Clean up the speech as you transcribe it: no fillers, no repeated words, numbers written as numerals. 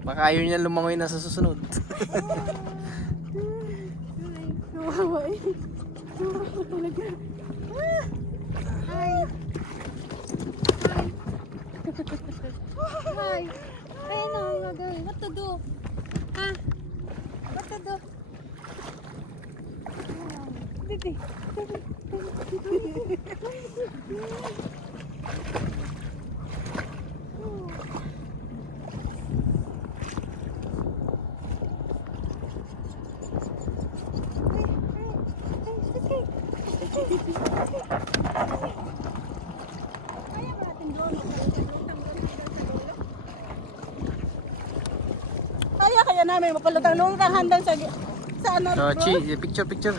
Baka ayaw niya lumangoy na sa susunod. Kawawa eh. Kawawa talaga. Hi. Hi. Ayun na, ang gagawin. What to do? Ha? What to do? Bibi. Kaya namin mapalutang-lutang hanggang sa ano. So, Chi, picture. Picture.